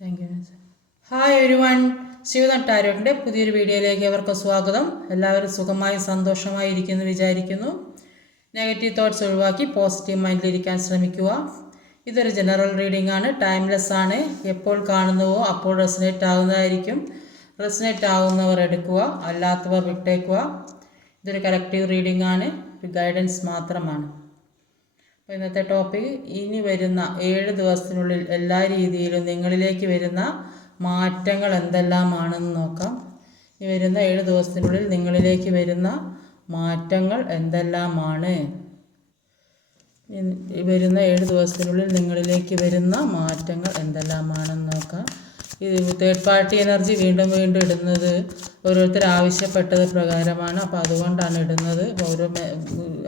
Thank you. Hi everyone, ശിവനട്ടാരോട്ടിൻ്റെ പുതിയൊരു വീഡിയോയിലേക്ക് അവർക്ക് സ്വാഗതം. എല്ലാവരും സുഖമായും സന്തോഷമായി ഇരിക്കുന്നു വിചാരിക്കുന്നു. നെഗറ്റീവ് തോട്ട്സ് ഒഴിവാക്കി പോസിറ്റീവ് മൈൻഡിലിരിക്കാൻ ശ്രമിക്കുക. ഇതൊരു ജനറൽ റീഡിംഗ് ആണ്, ടൈംലെസ് ആണ്. എപ്പോൾ കാണുന്നുവോ അപ്പോൾ റെസനേറ്റ് ആകുന്നതായിരിക്കും. റെസനേറ്റ് ആകുന്നവർ എടുക്കുക, അല്ലാത്തവർ വിട്ടേക്കുക. ഇതൊരു കളക്റ്റീവ് റീഡിംഗ് ആണ്, ഒരു ഗൈഡൻസ് മാത്രമാണ്. അപ്പോൾ ഇന്നത്തെ ടോപ്പിക്, ഇനി വരുന്ന 7 ദിവസത്തിനുള്ളിൽ എല്ലാ രീതിയിലും നിങ്ങളിലേക്ക് വരുന്ന മാറ്റങ്ങൾ എന്തെല്ലാമാണെന്ന് നോക്കാം. ഈ വരുന്ന 7 ദിവസത്തിനുള്ളിൽ നിങ്ങളിലേക്ക് വരുന്ന മാറ്റങ്ങൾ എന്തെല്ലാമാണ്? വരുന്ന 7 ദിവസത്തിനുള്ളിൽ നിങ്ങളിലേക്ക് വരുന്ന മാറ്റങ്ങൾ എന്തെല്ലാമാണെന്ന് നോക്കാം. ഇത് തേർഡ് പാർട്ടി എനർജി വീണ്ടും വീണ്ടും ഇടുന്നത് ഓരോരുത്തർ ആവശ്യപ്പെട്ടത് പ്രകാരമാണ്. അപ്പോൾ അതുകൊണ്ടാണ് ഇടുന്നത്.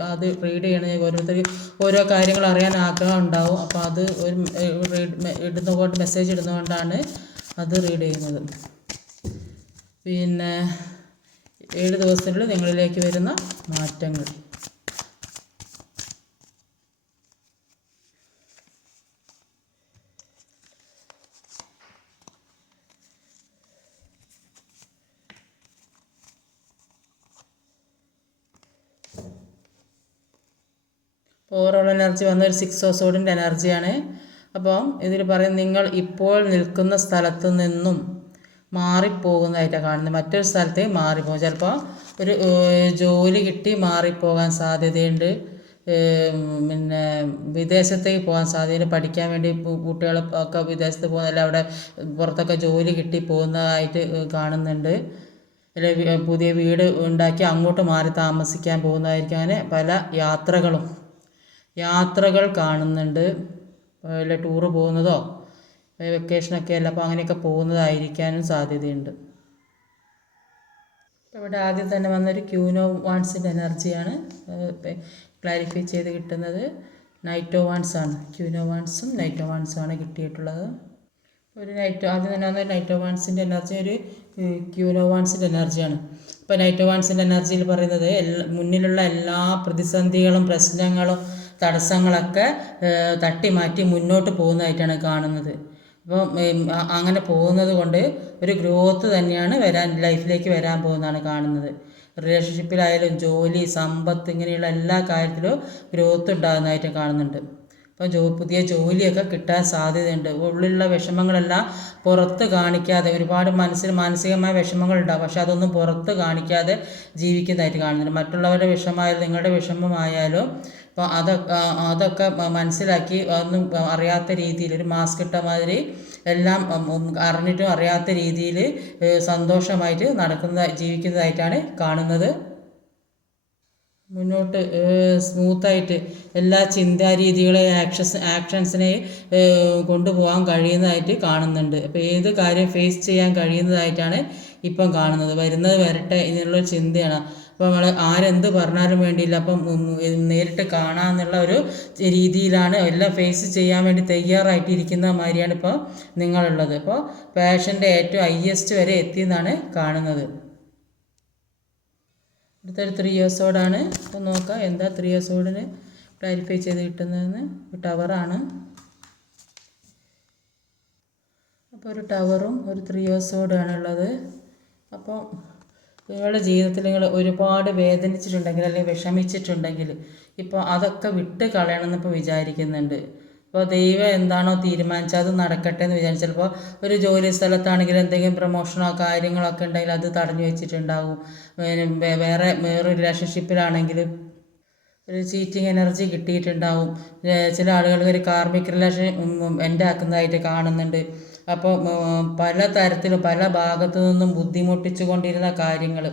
അത് റീഡ് ചെയ്യണമെങ്കിൽ ഓരോരുത്തർ ഓരോ കാര്യങ്ങൾ അറിയാൻ ആഗ്രഹം ഉണ്ടാവും. അപ്പോൾ അത് ഇടുന്നതുകൊണ്ട് മെസ്സേജ് ഇടുന്നതുകൊണ്ടാണ് അത് റീഡ് ചെയ്യുന്നത്. പിന്നെ 7 ദിവസത്തിനുള്ളിൽ നിങ്ങളിലേക്ക് വരുന്ന മാറ്റങ്ങൾ. ഓവറോൾ എനർജി വന്നൊരു 6 ഓഫ് സോർഡിൻ്റെ എനർജിയാണ്. അപ്പം ഇതിൽ പറയും, നിങ്ങൾ ഇപ്പോൾ നിൽക്കുന്ന സ്ഥലത്ത് നിന്നും മാറിപ്പോകുന്നതായിട്ടാണ് കാണുന്നത്. മറ്റൊരു സ്ഥലത്തേക്ക് മാറിപ്പോകും. ചിലപ്പോൾ ഒരു ജോലി കിട്ടി മാറിപ്പോകാൻ സാധ്യതയുണ്ട്. പിന്നെ വിദേശത്തേക്ക് പോകാൻ സാധ്യതയുണ്ട്. പഠിക്കാൻ വേണ്ടി കുട്ടികൾ ഒക്കെ വിദേശത്ത് പോകുന്നതല്ല, അവിടെ പുറത്തൊക്കെ ജോലി കിട്ടി പോകുന്നതായിട്ട് കാണുന്നുണ്ട്. അല്ലെങ്കിൽ പുതിയ വീട് ഉണ്ടാക്കി അങ്ങോട്ട് മാറി താമസിക്കാൻ പോകുന്നതായിരിക്കും. അങ്ങനെ പല യാത്രകൾ കാണുന്നുണ്ട്. വല്ല ടൂറ് പോകുന്നതോ വെക്കേഷനൊക്കെ അല്ല, അപ്പോൾ അങ്ങനെയൊക്കെ പോകുന്നതായിരിക്കാനും സാധ്യതയുണ്ട്. ഇവിടെ ആദ്യം തന്നെ വന്നൊരു ക്യൂൻ ഓഫ് വാൻസിൻ്റെ എനർജിയാണ് ക്ലാരിഫൈ ചെയ്ത് കിട്ടുന്നത്. നൈറ്റ് ഓഫ് വാൻസ് ആണ്. ക്യൂൻ ഓഫ് വാൻസും നൈറ്റ് ഓഫ് വാൻസും ആണ് കിട്ടിയിട്ടുള്ളത്. ആദ്യം തന്നെ വന്ന നൈറ്റ് ഓഫ് വാൻസിൻ്റെ എനർജി ഒരു ക്യൂൻ ഓഫ് വാൻസിൻ്റെ എനർജിയാണ്. അപ്പോൾ നൈറ്റ് ഓഫ് വാൻസിൻ്റെ എനർജിയിൽ പറയുന്നത് മുന്നിലുള്ള എല്ലാ പ്രതിസന്ധികളും പ്രശ്നങ്ങളും തടസ്സങ്ങളൊക്കെ തട്ടി മാറ്റി മുന്നോട്ട് പോകുന്നതായിട്ടാണ് കാണുന്നത്. അപ്പം അങ്ങനെ പോകുന്നത് കൊണ്ട് ഒരു ഗ്രോത്ത് തന്നെയാണ് ലൈഫിലേക്ക് വരാൻ പോകുന്നതാണ് കാണുന്നത്. റിലേഷൻഷിപ്പിലായാലും ജോലി, സമ്പത്ത്, ഇങ്ങനെയുള്ള എല്ലാ കാര്യത്തിലും ഗ്രോത്ത് ഉണ്ടാകുന്നതായിട്ട് കാണുന്നുണ്ട്. അപ്പോൾ പുതിയ ജോലിയൊക്കെ കിട്ടാൻ സാധ്യതയുണ്ട്. ഉള്ളിലുള്ള വിഷമങ്ങളെല്ലാം പുറത്ത് കാണിക്കാതെ, ഒരുപാട് മാനസികമായ വിഷമങ്ങളുണ്ടാകും, പക്ഷെ അതൊന്നും പുറത്ത് കാണിക്കാതെ ജീവിക്കുന്നതായിട്ട് കാണുന്നുണ്ട്. മറ്റുള്ളവരുടെ വിഷമമായാലും നിങ്ങളുടെ വിഷമമായാലും അപ്പോൾ അതൊക്കെ മനസ്സിലാക്കി ഒന്നും അറിയാത്ത രീതിയിൽ ഒരു മാസ്ക് ഇട്ട മാതിരി എല്ലാം അറിഞ്ഞിട്ടും അറിയാത്ത രീതിയിൽ സന്തോഷമായിട്ട് ജീവിക്കുന്നതായിട്ടാണ് കാണുന്നത്. മുന്നോട്ട് സ്മൂത്തായിട്ട് എല്ലാ ചിന്താരീതികളെ ആക്ഷൻസിനെ കൊണ്ടുപോകാൻ കഴിയുന്നതായിട്ട് കാണുന്നുണ്ട്. അപ്പോൾ ഏത് കാര്യം ഫേസ് ചെയ്യാൻ കഴിയുന്നതായിട്ടാണ് ഇപ്പം കാണുന്നത്. വരുന്നത് വരട്ടെ എന്നുള്ളൊരു ചിന്തയാണ്. അപ്പോൾ നമ്മൾ ആരെന്ത് പറഞ്ഞാലും വേണ്ടിയില്ല, അപ്പം നേരിട്ട് കാണാമെന്നുള്ള ഒരു രീതിയിലാണ് എല്ലാം ഫേസ് ചെയ്യാൻ വേണ്ടി തയ്യാറായിട്ടിരിക്കുന്ന മാതിരിയാണ് ഇപ്പോൾ നിങ്ങളുള്ളത്. അപ്പോൾ പാഷൻ്റെ ഏറ്റവും ഹൈയസ്റ്റ് വരെ എത്തിയെന്നാണ് കാണുന്നത്. അടുത്തൊരു 3 ഇയേഴ്സ് ഓടാണ്. അപ്പോൾ നോക്കാം എന്താ 3 ഇയേഴ്സ് ഓടിന് ക്ലാരിഫൈ ചെയ്ത് കിട്ടുന്നതെന്ന്. ടവറാണ്. അപ്പോൾ ഒരു ടവറും ഒരു 3 ഇയേഴ്സ് ഓടാണുള്ളത്. അപ്പോൾ നിങ്ങളുടെ ജീവിതത്തിൽ നിങ്ങൾ ഒരുപാട് വേദനിച്ചിട്ടുണ്ടെങ്കിൽ അല്ലെങ്കിൽ വിഷമിച്ചിട്ടുണ്ടെങ്കിൽ ഇപ്പോൾ അതൊക്കെ വിട്ട് കളയണമെന്ന് ഇപ്പോൾ വിചാരിക്കുന്നുണ്ട്. അപ്പോൾ ദൈവം എന്താണോ തീരുമാനിച്ചാൽ അത് നടക്കട്ടെ എന്ന് വിചാരിച്ചു. ചിലപ്പോൾ ഒരു ജോലി സ്ഥലത്താണെങ്കിൽ എന്തെങ്കിലും പ്രൊമോഷനോ കാര്യങ്ങളൊക്കെ ഉണ്ടെങ്കിൽ അത് തടഞ്ഞു വെച്ചിട്ടുണ്ടാകും. വേറെ റിലേഷൻഷിപ്പിലാണെങ്കിൽ ഒരു ചീറ്റിംഗ് എനർജി കിട്ടിയിട്ടുണ്ടാവും. ചില ആളുകൾക്ക് ഒരു കാർമിക് റിലേഷൻ എൻഡ് ആക്കുന്നതായിട്ട് കാണുന്നുണ്ട്. അപ്പോൾ പല തരത്തിലും പല ഭാഗത്തു നിന്നും ബുദ്ധിമുട്ടിച്ചു കൊണ്ടിരുന്ന കാര്യങ്ങൾ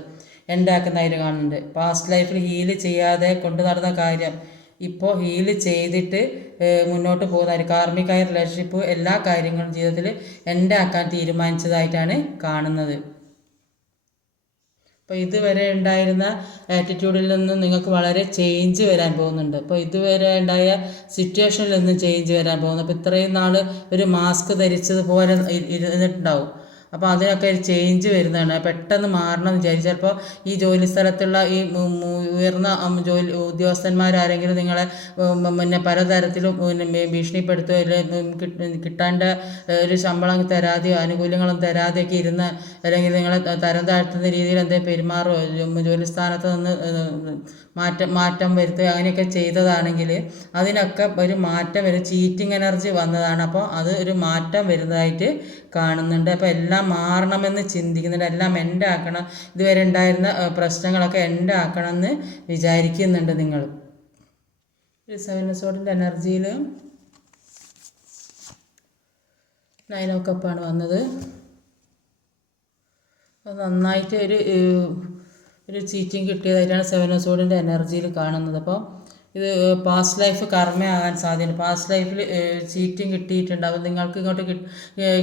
എൻഡ് ആക്കുന്നതായിട്ട് കാണുന്നുണ്ട്. പാസ്റ്റ് ലൈഫിൽ ഹീല് ചെയ്യാതെ കൊണ്ടു നടന്ന കാര്യം ഇപ്പോൾ ഹീല് ചെയ്തിട്ട് മുന്നോട്ട് പോകുന്ന കാർമികമായ റിലേഷൻഷിപ്പ് എല്ലാ കാര്യങ്ങളും ജീവിതത്തിൽ എൻഡ് ആക്കാൻ തീരുമാനിച്ചതായിട്ടാണ് കാണുന്നത്. അപ്പോൾ ഇതുവരെ ഉണ്ടായിരുന്ന ആറ്റിറ്റ്യൂഡിൽ നിന്ന് നിങ്ങൾക്ക് വളരെ ചേഞ്ച് വരാൻ പോകുന്നുണ്ട്. അപ്പോൾ ഇതുവരെ ഉണ്ടായ സിറ്റുവേഷനിൽ നിന്ന് ചേഞ്ച് വരാൻ പോകുന്നു. അപ്പോൾ ഇത്രയും നാൾ ഒരു മാസ്ക് ധരിച്ചതുപോലെ ഇരുന്നിട്ടുണ്ടാവും. അപ്പോൾ അതിനൊക്കെ ഒരു ചേഞ്ച് വരുന്നതാണ്. പെട്ടെന്ന് മാറണം എന്ന് വിചാരിച്ചു. ചിലപ്പോൾ ഈ ജോലി സ്ഥലത്തുള്ള ഈ ഉയർന്ന ജോലി ഉദ്യോഗസ്ഥന്മാരാരെങ്കിലും നിങ്ങളെ പിന്നെ പലതരത്തിലും പിന്നെ ഭീഷണിപ്പെടുത്തുകയോ അല്ലെങ്കിൽ കിട്ടാണ്ട ഒരു ശമ്പളം തരാതെയോ ആനുകൂല്യങ്ങളും തരാതെയൊക്കെ ഇരുന്ന് അല്ലെങ്കിൽ നിങ്ങളെ തരം താഴ്ത്തുന്ന രീതിയിൽ എന്തെങ്കിലും പെരുമാറുകയോ ജോലി സ്ഥാനത്ത് നിന്ന് മാറ്റം വരുത്തുക അങ്ങനെയൊക്കെ ചെയ്തതാണെങ്കിൽ അതിനൊക്കെ ഒരു മാറ്റം വരും. ചീറ്റിംഗ് എനർജി വന്നതാണ്. അപ്പോൾ അത് ഒരു മാറ്റം വരുന്നതായിട്ട് കാണുന്നുണ്ട്. അപ്പോൾ എല്ലാം മാറണമെന്ന് ചിന്തിക്കുന്നുണ്ട്. എല്ലാം എൻ്റെ ആക്കണം, ഇതുവരെ ഉണ്ടായിരുന്ന പ്രശ്നങ്ങളൊക്കെ എൻ്റെ ആക്കണം എന്ന് വിചാരിക്കുന്നുണ്ട് നിങ്ങൾ. ഒരു 7 of Swords എനർജിയിൽ 9 of Cups വന്നത്. നന്നായിട്ട് ഒരു ചീറ്റിംഗ് കിട്ടിയതായിട്ടാണ് 7 of Swords എനർജിയിൽ കാണുന്നത്. അപ്പോൾ ഇത് പാസ്റ്റ് ലൈഫ് കർമ്മയാകാൻ സാധ്യതയുണ്ട്. പാസ്റ്റ് ലൈഫിൽ ചീറ്റിംഗ് കിട്ടിയിട്ടുണ്ട്. അപ്പോൾ നിങ്ങൾക്ക് ഇങ്ങോട്ട്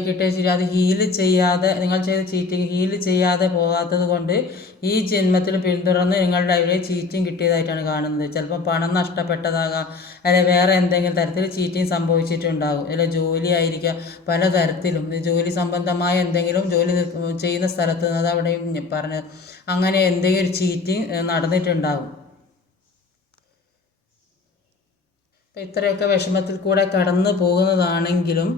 കിട്ടിയ ശരി അത് ഹീല് ചെയ്യാതെ, നിങ്ങൾ ചെയ്ത ചീറ്റിംഗ് ഹീല് ചെയ്യാതെ പോകാത്തത് കൊണ്ട് ഈ ജന്മത്തിൽ പിന്തുടർന്ന് നിങ്ങളുടെ ലൈഫിൽ ചീറ്റിംഗ് കിട്ടിയതായിട്ടാണ് കാണുന്നത്. ചിലപ്പോൾ പണം നഷ്ടപ്പെട്ടതാകാം, അല്ലെങ്കിൽ വേറെ എന്തെങ്കിലും തരത്തിൽ ചീറ്റിംഗ് സംഭവിച്ചിട്ടുണ്ടാകും. അല്ലെങ്കിൽ ജോലി ആയിരിക്കാം, പലതരത്തിലും ജോലി സംബന്ധമായ എന്തെങ്കിലും ജോലി ചെയ്യുന്ന സ്ഥലത്ത് നിന്ന് അവിടെയും പറഞ്ഞത് അങ്ങനെ എന്തെങ്കിലും ഒരു ചീറ്റിംഗ് നടന്നിട്ടുണ്ടാകും. അപ്പോൾ ഇത്രയൊക്കെ വിഷമത്തിൽ കൂടെ കടന്നു പോകുന്നതാണെങ്കിലും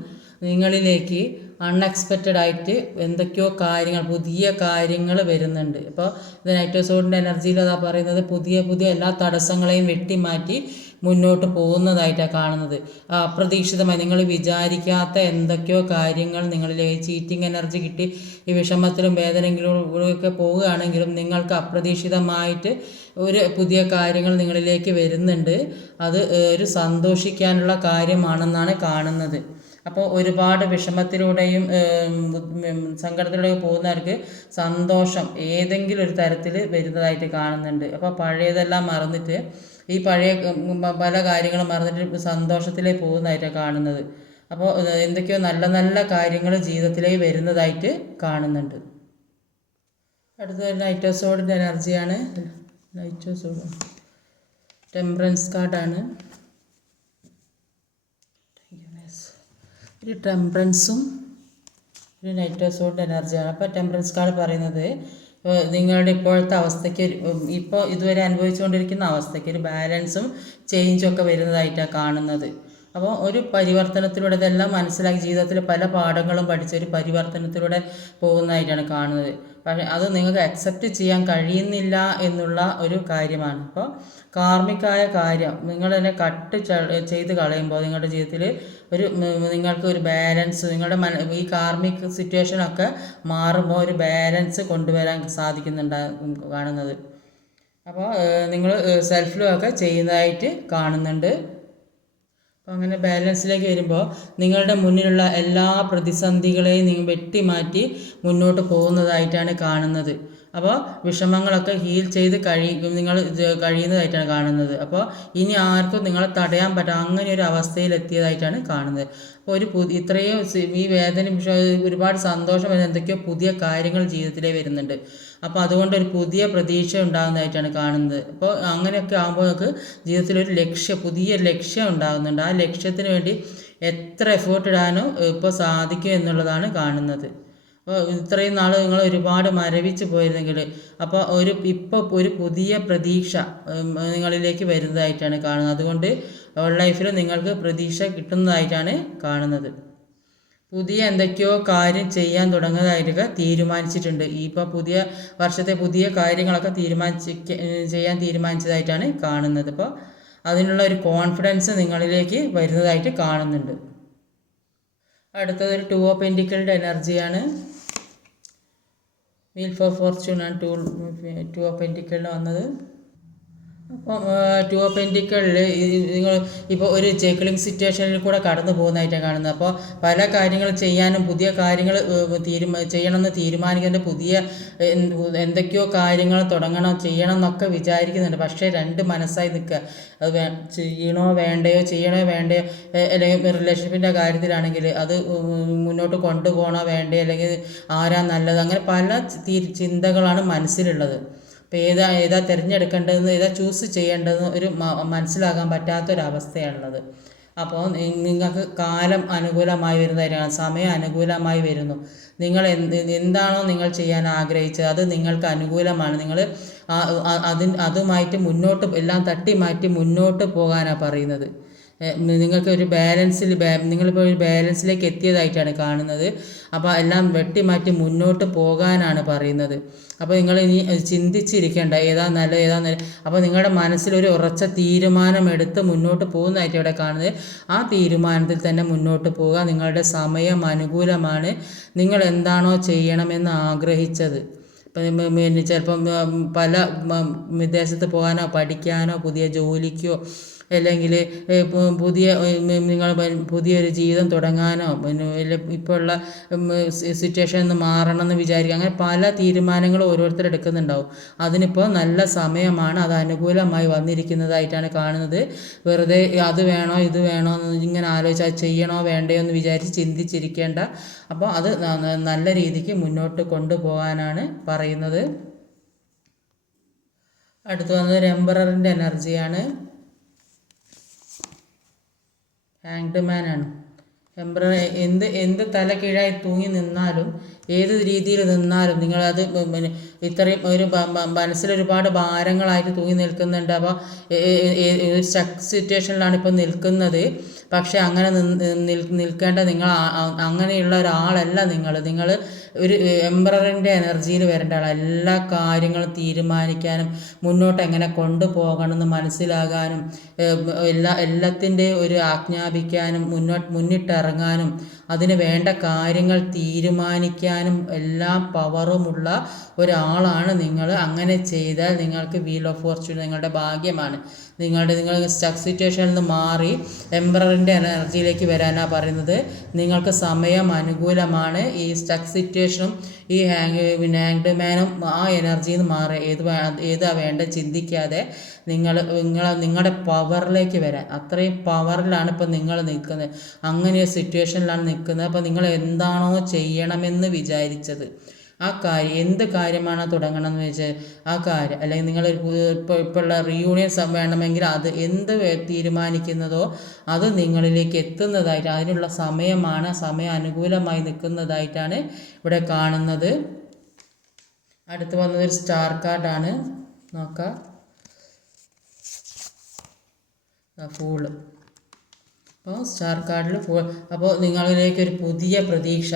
നിങ്ങളിലേക്ക് അൺഎക്സ്പെക്റ്റഡ് ആയിട്ട് എന്തൊക്കെയോ കാര്യങ്ങൾ, പുതിയ കാര്യങ്ങൾ വരുന്നുണ്ട്. അപ്പോൾ ഇത് നൈറ്റ് ഓഫ് സോഡിൻ്റെ എനർജിയിൽ അതാ പറയുന്നത്, പുതിയ എല്ലാ തടസ്സങ്ങളെയും വെട്ടിമാറ്റി മുന്നോട്ട് പോകുന്നതായിട്ടാണ് കാണുന്നത്. അപ്രതീക്ഷിതമായി നിങ്ങൾ വിചാരിക്കാത്ത എന്തൊക്കെയോ കാര്യങ്ങൾ നിങ്ങളിലേക്ക് ചീറ്റിംഗ് എനർജി കിട്ടി ഈ വിഷമത്തിലും വേദനകളിലൂടെയൊക്കെ പോവുകയാണെങ്കിലും നിങ്ങൾക്ക് അപ്രതീക്ഷിതമായിട്ട് ഒരു പുതിയ കാര്യങ്ങൾ നിങ്ങളിലേക്ക് വരുന്നുണ്ട്. അത് ഒരു സന്തോഷിക്കാനുള്ള കാര്യമാണെന്നാണ് കാണുന്നത്. അപ്പോൾ ഒരുപാട് വിഷമത്തിലൂടെയും സങ്കടത്തിലൂടെയും പോകുന്നവർക്ക് സന്തോഷം ഏതെങ്കിലും ഒരു തരത്തിൽ വരുന്നതായിട്ട് കാണുന്നുണ്ട്. അപ്പോൾ പഴയതെല്ലാം മറന്നിട്ട് ഈ പഴയ പല കാര്യങ്ങളും മറന്നിട്ട് സന്തോഷത്തിലേക്ക് പോകുന്നതായിട്ടാണ് കാണുന്നത്. അപ്പോൾ എന്തൊക്കെയോ നല്ല നല്ല കാര്യങ്ങൾ ജീവിതത്തിലേക്ക് വരുന്നതായിട്ട് കാണുന്നുണ്ട്. അടുത്ത നൈറ്റ് ഓഫ് സോഡിൻ്റെ എനർജിയാണ്. നൈറ്റ് ഓഫ് സോഡ് ടെമ്പറൻസ് കാർഡാണ്. ഒരു ടെമ്പറൻസും ഒരു നൈറ്റ് ഓഫ് സോഡിൻ്റെ എനർജിയാണ്. അപ്പോൾ ടെമ്പറൻസ് കാർഡ് പറയുന്നത് നിങ്ങളുടെ ഇപ്പോഴത്തെ അവസ്ഥയ്ക്ക് ഇപ്പോൾ ഇതുവരെ അനുഭവിച്ചുകൊണ്ടിരിക്കുന്ന അവസ്ഥയ്ക്ക് ഒരു ബാലൻസും ചേഞ്ചും ഒക്കെ വരുന്നതായിട്ടാണ് കാണുന്നത്. അപ്പോൾ ഒരു പരിവർത്തനത്തിലൂടെ ഇതെല്ലാം മനസ്സിലാക്കി ജീവിതത്തിൽ പല പാഠങ്ങളും പഠിച്ച ഒരു പരിവർത്തനത്തിലൂടെ പോകുന്നതായിട്ടാണ് കാണുന്നത്. പക്ഷേ അത് നിങ്ങൾക്ക് അക്സെപ്റ്റ് ചെയ്യാൻ കഴിയുന്നില്ല എന്നുള്ള ഒരു കാര്യമാണ്. അപ്പോൾ കാർമികമായ കാര്യം നിങ്ങൾ തന്നെ കട്ട് ചെയ്ത് കളയുമ്പോൾ നിങ്ങളുടെ ജീവിതത്തിൽ നിങ്ങൾക്ക് ഒരു ബാലൻസ്, നിങ്ങളുടെ ഈ കാർമിക് സിറ്റുവേഷനൊക്കെ മാറുമ്പോൾ ഒരു ബാലൻസ് കൊണ്ടുവരാൻ കാണുന്നത്. അപ്പോൾ നിങ്ങൾ സെൽഫ് ലോ ഒക്കെ ചെയ്യുന്നതായിട്ട് കാണുന്നുണ്ട്. അപ്പോൾ അങ്ങനെ ബാലൻസിലേക്ക് വരുമ്പോൾ നിങ്ങളുടെ മുന്നിലുള്ള എല്ലാ പ്രതിസന്ധികളെയും നിങ്ങൾ വെട്ടിമാറ്റി മുന്നോട്ട് പോകുന്നതായിട്ടാണ് കാണുന്നത്. അപ്പോൾ വിഷമങ്ങളൊക്കെ ഹീൽ ചെയ്ത് നിങ്ങൾ കഴിയുന്നതായിട്ടാണ് കാണുന്നത്. അപ്പോൾ ഇനി ആർക്കും നിങ്ങളെ തടയാൻ പറ്റാം അങ്ങനെ ഒരു അവസ്ഥയിലെത്തിയതായിട്ടാണ് കാണുന്നത്. അപ്പോൾ ഇത്രയും ഈ വേദന ഒരുപാട് സന്തോഷം വരുന്ന എന്തൊക്കെയോ പുതിയ കാര്യങ്ങൾ ജീവിതത്തിലേക്ക് വരുന്നുണ്ട്. അപ്പോൾ അതുകൊണ്ട് ഒരു പുതിയ പ്രതീക്ഷ ഉണ്ടാകുന്നതായിട്ടാണ് കാണുന്നത്. അപ്പോൾ അങ്ങനെയൊക്കെ ആകുമ്പോൾ നമുക്ക് ജീവിതത്തിലൊരു പുതിയ ലക്ഷ്യം ഉണ്ടാകുന്നുണ്ട്. ആ ലക്ഷ്യത്തിന് വേണ്ടി എത്ര എഫേർട്ട് ഇടാനും ഇപ്പോൾ സാധിക്കും എന്നുള്ളതാണ് കാണുന്നത്. അപ്പോൾ ഇത്രയും നാൾ നിങ്ങൾ ഒരുപാട് മരവിച്ച് പോയിരുന്നെങ്കിൽ അപ്പോൾ ഇപ്പോൾ ഒരു പുതിയ പ്രതീക്ഷ നിങ്ങളിലേക്ക് വരുന്നതായിട്ടാണ് കാണുന്നത്. അതുകൊണ്ട് ലൈഫിൽ നിങ്ങൾക്ക് പ്രതീക്ഷ കിട്ടുന്നതായിട്ടാണ് കാണുന്നത്. പുതിയ എന്തൊക്കെയോ കാര്യം ചെയ്യാൻ തുടങ്ങുന്നതായിട്ട് തീരുമാനിച്ചിട്ടുണ്ട്. ഇപ്പോൾ പുതിയ വർഷത്തെ പുതിയ കാര്യങ്ങളൊക്കെ ചെയ്യാൻ തീരുമാനിച്ചതായിട്ടാണ് കാണുന്നത്. അപ്പോൾ അതിനുള്ള ഒരു കോൺഫിഡൻസ് നിങ്ങളിലേക്ക് വരുന്നതായിട്ട് കാണുന്നുണ്ട്. അടുത്തതൊരു 2 of Pentacles എനർജിയാണ്. വീൽ ഫോർ ഫോർച്യൂണാണ് 2 of Pentacles വന്നത്. അപ്പം 2 of Pentacles നിങ്ങൾ ഇപ്പോൾ ഒരു ജഗ്ലിംഗ് സിറ്റുവേഷനിൽ കൂടെ കടന്നു പോകുന്നതായിട്ടാണ് കാണുന്നത്. അപ്പോൾ പല കാര്യങ്ങൾ ചെയ്യാനും പുതിയ കാര്യങ്ങൾ ചെയ്യണമെന്ന് തീരുമാനിക്കേണ്ട പുതിയ എന്തൊക്കെയോ കാര്യങ്ങൾ ചെയ്യണം എന്നൊക്കെ വിചാരിക്കുന്നുണ്ട്. പക്ഷേ 2 മനസ്സായി നിൽക്കുക. അത് ചെയ്യണോ വേണ്ടയോ അല്ലെങ്കിൽ റിലേഷൻഷിപ്പിൻ്റെ കാര്യത്തിലാണെങ്കിൽ അത് മുന്നോട്ട് കൊണ്ടുപോകണോ വേണ്ടയോ അല്ലെങ്കിൽ ആരാ നല്ലത്, അങ്ങനെ പല ചിന്തകളാണ് മനസ്സിലുള്ളത്. അപ്പോൾ ഏതാ തിരഞ്ഞെടുക്കേണ്ടതെന്ന് ചൂസ് ചെയ്യേണ്ടതെന്ന് മനസ്സിലാകാൻ പറ്റാത്തൊരവസ്ഥയാണുള്ളത്. അപ്പോൾ നിങ്ങൾക്ക് കാലം അനുകൂലമായി വരുന്നതായിരിക്കണം, സമയം അനുകൂലമായി വരുന്നു. നിങ്ങൾ എന്താണോ നിങ്ങൾ ചെയ്യാൻ ആഗ്രഹിച്ചത് അത് നിങ്ങൾക്ക് അനുകൂലമാണ്. നിങ്ങൾ അതുമായിട്ട് മുന്നോട്ട് എല്ലാം തട്ടി മാറ്റി മുന്നോട്ട് പോകാനാണ് പറയുന്നത്. നിങ്ങൾക്ക് ഒരു ബാലൻസിൽ നിങ്ങളിപ്പോൾ ഒരു ബാലൻസിലേക്ക് എത്തിയതായിട്ടാണ് കാണുന്നത്. അപ്പോൾ എല്ലാം വെട്ടിമാറ്റി മുന്നോട്ട് പോകാനാണ് പറയുന്നത്. അപ്പോൾ നിങ്ങൾ ഇനി ചിന്തിച്ചിരിക്കേണ്ട ഏതാ നല്ല. അപ്പോൾ നിങ്ങളുടെ മനസ്സിലൊരു ഉറച്ച തീരുമാനമെടുത്ത് മുന്നോട്ട് പോകുന്നതായിട്ട് ഇവിടെ കാണുന്നത്. ആ തീരുമാനത്തിൽ തന്നെ മുന്നോട്ട് പോവുക. നിങ്ങളുടെ സമയം അനുകൂലമാണ്. നിങ്ങൾ എന്താണോ ചെയ്യണമെന്ന് ആഗ്രഹിച്ചത്, പിന്നെ ചിലപ്പം പല വിദേശത്ത് പോകാനോ പഠിക്കാനോ പുതിയ ജോലിക്കോ അല്ലെങ്കിൽ നിങ്ങൾ പുതിയൊരു ജീവിതം തുടങ്ങാനോ പിന്നെ ഇപ്പോൾ ഉള്ള സിറ്റുവേഷനിൽ നിന്ന് മാറണമെന്ന് വിചാരിക്കുക, അങ്ങനെ പല തീരുമാനങ്ങളും ഓരോരുത്തർ എടുക്കുന്നുണ്ടാവും. അതിനിപ്പോൾ നല്ല സമയമാണ്, അത് അനുകൂലമായി വന്നിരിക്കുന്നതായിട്ടാണ് കാണുന്നത്. വെറുതെ അത് വേണോ ഇത് വേണോ എന്ന് ഇങ്ങനെ ആലോചിച്ച് അത് ചെയ്യണോ വേണ്ടയോ എന്ന് വിചാരിച്ച് ചിന്തിച്ചിരിക്കേണ്ട. അപ്പോൾ അത് നല്ല രീതിക്ക് മുന്നോട്ട് കൊണ്ടുപോകാനാണ് പറയുന്നത്. അടുത്ത് വന്നത് ഒരു എംപററിൻ്റെ എനർജിയാണ്. ഹാങ്ഡ് മാനാണ്. എംപറർ എന്ത് തല കീഴായി തൂങ്ങി നിന്നാലും ഏത് രീതിയിൽ നിന്നാലും നിങ്ങളത് പിന്നെ ഇത്രയും ഒരു മനസ്സിലൊരുപാട് ഭാരങ്ങളായിട്ട് തൂങ്ങി നിൽക്കുന്നുണ്ട്. അപ്പോൾ ഒരു സ്റ്റക്ക് സിറ്റുവേഷനിലാണ് ഇപ്പോൾ നിൽക്കുന്നത്. പക്ഷേ അങ്ങനെ നിൽക്കേണ്ട നിങ്ങൾ അങ്ങനെയുള്ള ഒരാളല്ല. നിങ്ങൾ ഒരു എംപററിൻ്റെ എനർജിയിൽ വരേണ്ട ആളാണ്. എല്ലാ കാര്യങ്ങളും തീരുമാനിക്കാനും മുന്നോട്ട് എങ്ങനെ കൊണ്ടുപോകണമെന്ന് മനസ്സിലാകാനും എല്ലാത്തിൻ്റെ ഒരു ആജ്ഞാപിക്കാനും മുന്നിട്ടിറങ്ങാനും അതിന് വേണ്ട കാര്യങ്ങൾ തീരുമാനിക്കാനും എല്ലാ പവറുമുള്ള ഒരാളാണ് നിങ്ങൾ. അങ്ങനെ ചെയ്താൽ നിങ്ങൾക്ക് വീൽ ഓഫ് ഫോർച്യൂൺ നിങ്ങളുടെ ഭാഗ്യമാണ്. നിങ്ങൾ സ്റ്റക്ക് സിറ്റുവേഷനിൽ നിന്ന് മാറി എംപററിൻ്റെ എനർജിയിലേക്ക് വരാനാണ് പറയുന്നത്. നിങ്ങൾക്ക് സമയം അനുകൂലമാണ്. ഈ സ്റ്റക്ക് സിറ്റുവേഷനും ഈ ഹാങ്ഡ് മാനും ആ എനർജിയിൽ നിന്ന് മാറി ഏതാ വേണ്ടത് ചിന്തിക്കാതെ നിങ്ങളുടെ പവറിലേക്ക് വരാൻ. അത്രയും പവറിലാണ് ഇപ്പോൾ നിങ്ങൾ നിൽക്കുന്നത്. അങ്ങനെ ഒരു സിറ്റുവേഷനിലാണ് നിൽക്കുന്നത്. അപ്പോൾ നിങ്ങൾ എന്താണോ ചെയ്യണമെന്ന് വിചാരിച്ചത് ആ കാര്യം, എന്ത് കാര്യമാണോ തുടങ്ങണമെന്ന് വെച്ചാൽ ആ കാര്യം, അല്ലെങ്കിൽ നിങ്ങളൊരു ഇപ്പോൾ ഉള്ള റീയൂണിയൻ വേണമെങ്കിൽ അത് എന്ത് തീരുമാനിക്കുന്നതോ അത് നിങ്ങളിലേക്ക് എത്തുന്നതായിട്ട് അതിനുള്ള സമയമാണ്. സമയം അനുകൂലമായി നിൽക്കുന്നതായിട്ടാണ് ഇവിടെ കാണുന്നത്. അടുത്ത് വന്നത് ഒരു സ്റ്റാർ കാർഡാണ്. നോക്കാം, ഫൂള്. അപ്പോൾ സ്റ്റാർ കാർഡിൽ അപ്പോൾ നിങ്ങളിലേക്ക് ഒരു പുതിയ പ്രതീക്ഷ,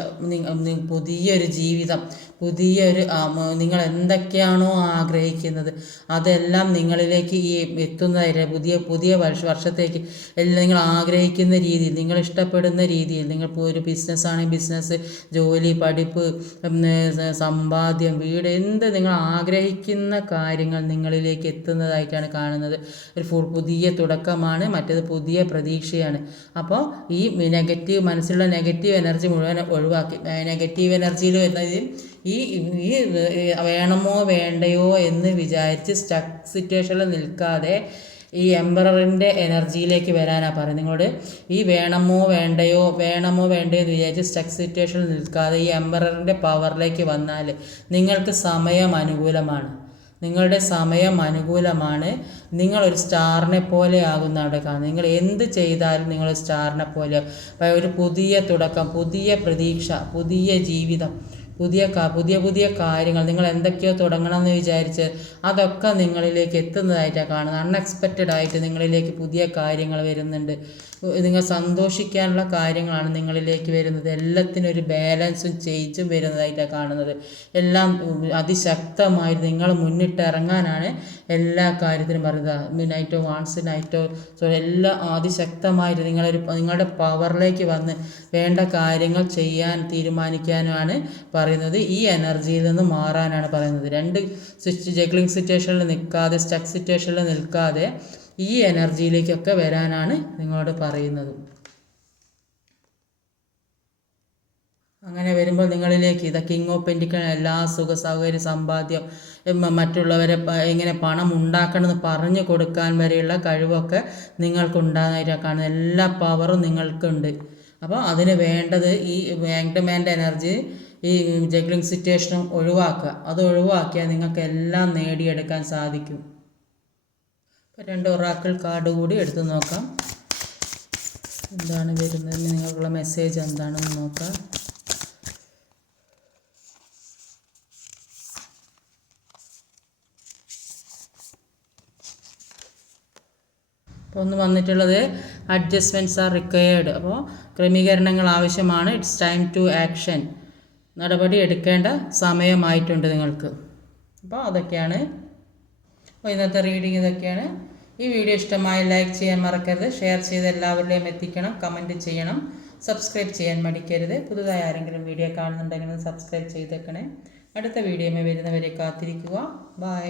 പുതിയൊരു ജീവിതം, പുതിയൊരു നിങ്ങൾ എന്തൊക്കെയാണോ ആഗ്രഹിക്കുന്നത് അതെല്ലാം നിങ്ങളിലേക്ക് ഈ എത്തുന്നതായിട്ട് പുതിയ വർഷത്തേക്ക് എല്ലാം നിങ്ങൾ ആഗ്രഹിക്കുന്ന രീതിയിൽ, നിങ്ങൾ ഇഷ്ടപ്പെടുന്ന രീതിയിൽ, നിങ്ങൾ ഒരു ബിസിനസ്സാണെങ്കിൽ ബിസിനസ്, ജോലി, പഠിപ്പ്, സമ്പാദ്യം, വീട്, എന്ത് നിങ്ങൾ ആഗ്രഹിക്കുന്ന കാര്യങ്ങൾ നിങ്ങളിലേക്ക് എത്തുന്നതായിട്ടാണ് കാണുന്നത്. ഒരു പുതിയ തുടക്കമാണ്, മറ്റേത് പുതിയ പ്രതീക്ഷയാണ്. അപ്പോൾ ഈ മനസ്സിലുള്ള നെഗറ്റീവ് എനർജി മുഴുവൻ ഒഴിവാക്കി നെഗറ്റീവ് എനർജിയിൽ വരുന്നത് ഈ വേണമോ വേണ്ടയോ എന്ന് വിചാരിച്ച് സ്റ്റക്ക് സിറ്റുവേഷനിൽ നിൽക്കാതെ ഈ എംപററിൻ്റെ എനർജിയിലേക്ക് വരാനാണ് പറയുന്നത്. നിങ്ങളോട് ഈ വേണമോ വേണ്ടയോ എന്ന് വിചാരിച്ച് സ്റ്റക്ക് സിറ്റുവേഷനിൽ നിൽക്കാതെ ഈ എംപററിൻ്റെ പവറിലേക്ക് വന്നാൽ നിങ്ങൾക്ക് സമയം അനുകൂലമാണ്. നിങ്ങളുടെ സമയം അനുകൂലമാണ്. നിങ്ങളൊരു സ്റ്റാറിനെ പോലെ ആകുന്ന അവിടെ കാണുന്നത്. നിങ്ങൾ എന്ത് ചെയ്താലും നിങ്ങൾ സ്റ്റാറിനെ പോലെ. ഒരു പുതിയ തുടക്കം, പുതിയ പ്രതീക്ഷ, പുതിയ ജീവിതം, പുതിയ കാര്യങ്ങൾ, നിങ്ങൾ എന്തൊക്കെയോ തുടങ്ങണമെന്ന് വിചാരിച്ച് അതൊക്കെ നിങ്ങളിലേക്ക് എത്തുന്നതായിട്ടാണ് കാണുന്നത്. അൺഎക്സ്പെക്റ്റഡ് ആയിട്ട് നിങ്ങളിലേക്ക് പുതിയ കാര്യങ്ങൾ വരുന്നുണ്ട്. നിങ്ങൾ സന്തോഷിക്കാനുള്ള കാര്യങ്ങളാണ് നിങ്ങളിലേക്ക് വരുന്നത്. എല്ലാത്തിനും ഒരു ബാലൻസും ചേഞ്ചും വരുന്നതായിട്ടാണ് കാണുന്നത്. എല്ലാം അതിശക്തമായി നിങ്ങൾ മുന്നിട്ടിറങ്ങാനാണ് എല്ലാ കാര്യത്തിനും പറയുന്നത്. നൈറ്റോ വാൺസ് നൈറ്റോ എല്ലാം അതിശക്തമായിട്ട് നിങ്ങളുടെ പവറിലേക്ക് വന്ന് വേണ്ട കാര്യങ്ങൾ ചെയ്യാൻ തീരുമാനിക്കാനുമാണ് പറയുന്നത്. ഈ എനർജിയിൽ നിന്ന് മാറാനാണ് പറയുന്നത്. രണ്ട് ജഗ്ലിംഗ് സിറ്റുവേഷനിൽ നിൽക്കാതെ, സ്റ്റക്ക് സിറ്റുവേഷനിൽ നിൽക്കാതെ ഈ എനർജിയിലേക്കൊക്കെ വരാനാണ് നിങ്ങളോട് പറയുന്നത്. അങ്ങനെ വരുമ്പോൾ നിങ്ങളിലേക്ക് കിങ് ഓഫ് പെൻറ്റിക്കിൾ, എല്ലാ സുഖ സൗകര്യ സമ്പാദ്യം, മറ്റുള്ളവരെ എങ്ങനെ പണം ഉണ്ടാക്കണമെന്ന് പറഞ്ഞു കൊടുക്കാൻ വരെയുള്ള കഴിവൊക്കെ നിങ്ങൾക്കുണ്ടാകുന്നതായിട്ടാണ് കാണുന്നത്. എല്ലാ പവറും നിങ്ങൾക്കുണ്ട്. അപ്പോൾ അതിന് വേണ്ടത് ഈ ഹാങ്ഡ് മാൻ്റെ എനർജി, ഈ ജഗ്ലിംഗ് സിറ്റുവേഷനും ഒഴിവാക്കുക. അത് ഒഴിവാക്കിയാൽ നിങ്ങൾക്ക് എല്ലാം നേടിയെടുക്കാൻ സാധിക്കും. ഇപ്പോൾ 2 ഒറാക്കിൾ കാർഡ് കൂടി എടുത്ത് നോക്കാം. എന്താണ് വരുന്നത്, നിങ്ങൾക്കുള്ള മെസ്സേജ് എന്താണെന്ന് നോക്കാം. അപ്പോൾ ഒന്ന് വന്നിട്ടുള്ളത് അഡ്ജസ്റ്റ്മെൻറ്റ്സ് ആർ റിക്വയേർഡ്. അപ്പോൾ ക്രമീകരണങ്ങൾ ആവശ്യമാണ്. It's time to action. നടപടി എടുക്കേണ്ട സമയമായിട്ടുണ്ട് നിങ്ങൾക്ക്. അപ്പോൾ അതൊക്കെയാണ്. അപ്പോൾ ഇന്നത്തെ റീഡിങ് ഇതൊക്കെയാണ്. ഈ വീഡിയോ ഇഷ്ടമായി ലൈക്ക് ചെയ്യാൻ മറക്കരുത്. ഷെയർ ചെയ്ത് എല്ലാവരിലേയും എത്തിക്കണം. കമൻറ്റ് ചെയ്യണം. സബ്സ്ക്രൈബ് ചെയ്യാൻ മടിക്കരുത്. പുതുതായി ആരെങ്കിലും വീഡിയോ കാണുന്നുണ്ടെങ്കിൽ സബ്സ്ക്രൈബ് ചെയ്തേക്കണേ. അടുത്ത വീഡിയോയിൽ വരുന്നവരെ കാത്തിരിക്കുക. ബൈ.